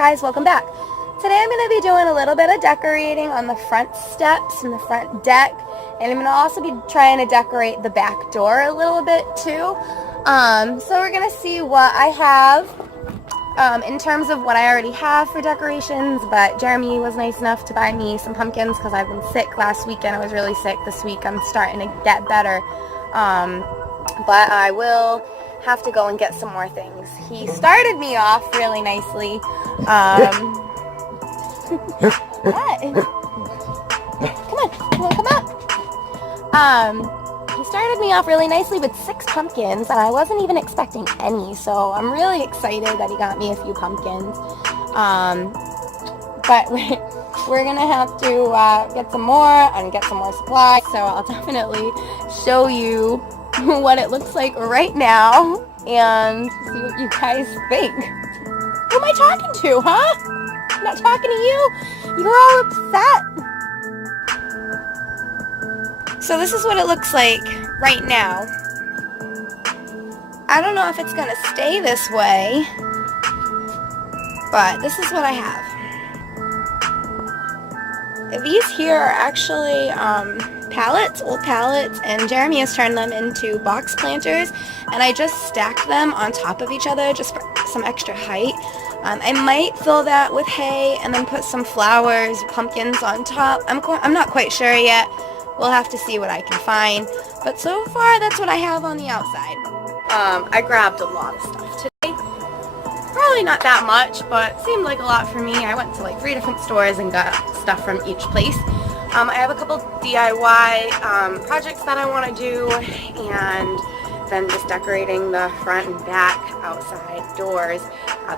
guys, welcome back. Today I'm going to be doing a little bit of decorating on the front steps and the front deck, and I'm going to also be trying to decorate the back door a little bit too. So we're going to see what I have in terms of what I already have for decorations, but Jeremy was nice enough to buy me some pumpkins because I've been sick last weekend. I was really sick. This week I'm starting to get better, but I will have to go and get some more things. He started me off really nicely. What? Come up. He started me off really nicely with 6 pumpkins, and I wasn't even expecting any, so I'm really excited that he got me a few pumpkins. But we're gonna have to get some more and get some more supplies, so I'll definitely show you what it looks like right now and see what you guys think. Who am I talking to, huh? I'm not talking to you. You're all upset. So this is what it looks like right now. I don't know if it's gonna stay this way, but this is what I have. These here are actually pallets, old pallets, and Jeremy has turned them into box planters, and I just stacked them on top of each other just for some extra height. I might fill that with hay and then put some flowers, pumpkins on top. I'm not quite sure yet. We'll have to see what I can find, but so far that's what I have on the outside. I grabbed a lot of stuff today. Probably not that much, but seemed like a lot for me. I went to like 3 different stores and got stuff from each place. I have a couple DIY projects that I want to do, and then just decorating the front and back outside doors,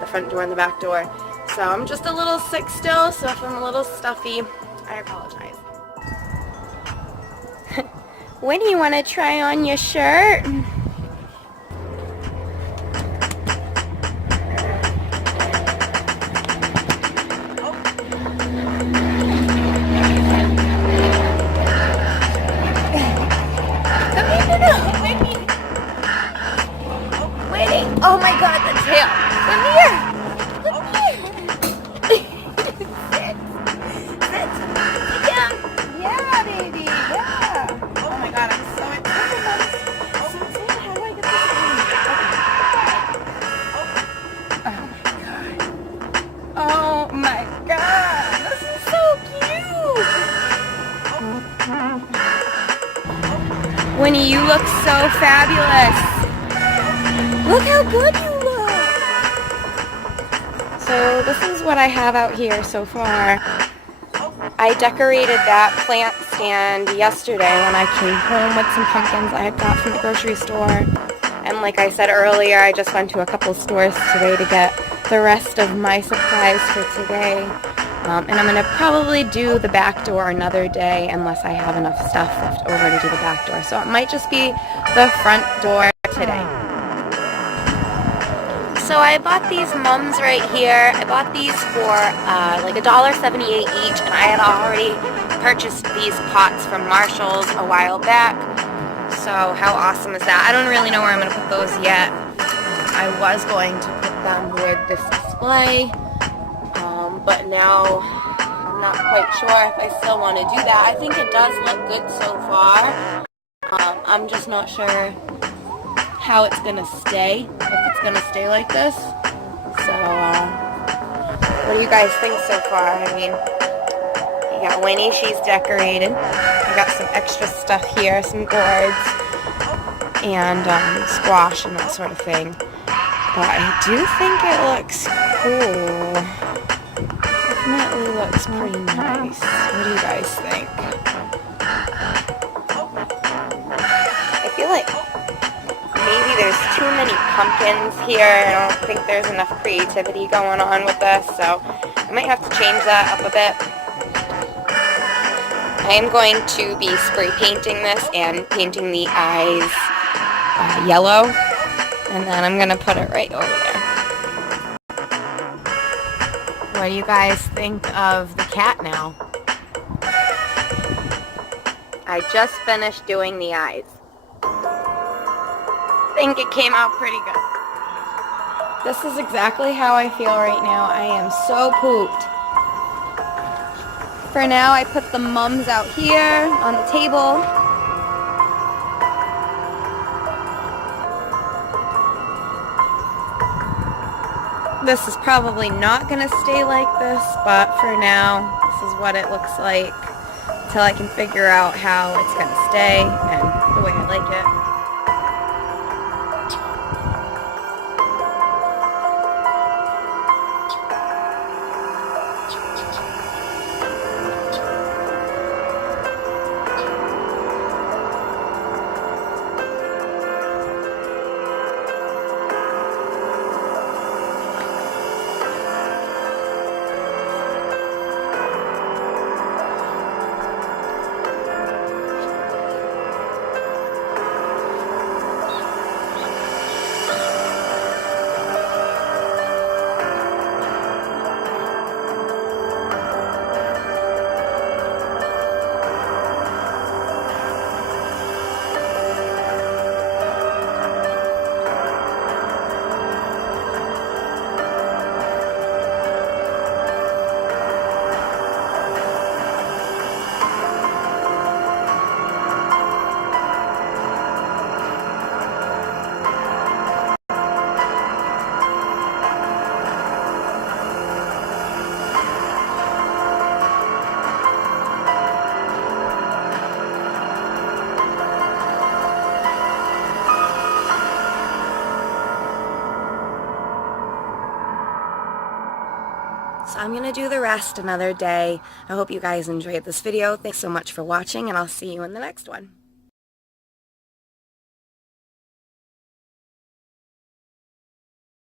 the front door and the back door. So I'm just a little sick still, so if I'm a little stuffy, I apologize. When do you want to try on your shirt? Oh my God, the tail! Come here! Come here! Sit! Yeah, baby! Yeah! Oh my God, I'm so excited! How do I get this in? Oh my God! This is so cute! Winnie, you look so fabulous! Look how good you look! So this is what I have out here so far. I decorated that plant stand yesterday when I came home with some pumpkins I had got from the grocery store. And like I said earlier, I just went to a couple stores today to get the rest of my supplies for today. And I'm going to probably do the back door another day unless I have enough stuff left over to do the back door. So it might just be the front door today. So I bought these mums right here. I bought these for like $1.78 each, and I had already purchased these pots from Marshall's a while back. So how awesome is that? I don't really know where I'm going to put those yet. I was going to put them with this display, but now I'm not quite sure if I still want to do that. I think it does look good so far. I'm just not sure how it's gonna stay, if it's gonna stay like this. So, what do you guys think so far? I mean, you got Winnie, she's decorated. I got some extra stuff here, some gourds, and squash and that sort of thing. But I do think it looks cool. Definitely looks pretty nice. What do you guys think? I feel like maybe there's too many pumpkins here. I don't think there's enough creativity going on with this, so I might have to change that up a bit. I am going to be spray painting this and painting the eyes yellow, and then I'm going to put it right over there. What do you guys think of the cat now? I just finished doing the eyes. I think it came out pretty good. This is exactly how I feel right now. I am so pooped. For now, I put the mums out here on the table. This is probably not going to stay like this, but for now, this is what it looks like until I can figure out how it's going to stay and the way I like it. So I'm going to do the rest another day. I hope you guys enjoyed this video. Thanks so much for watching, and I'll see you in the next one.